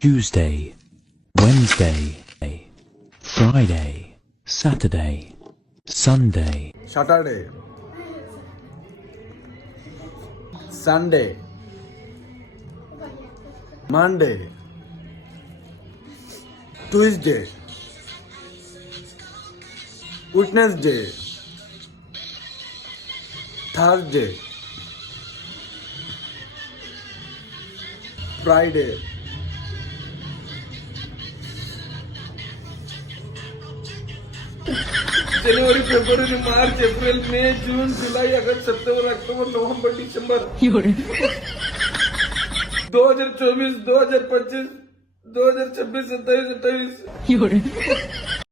Tuesday, Wednesday, Friday, Saturday, Sunday, Saturday, Sunday, Monday, Tuesday, Wednesday, Thursday, Friday, January, February, March, April, May, June, July, August, September, October, November, December, 2024, 2025, 2026, 27, 28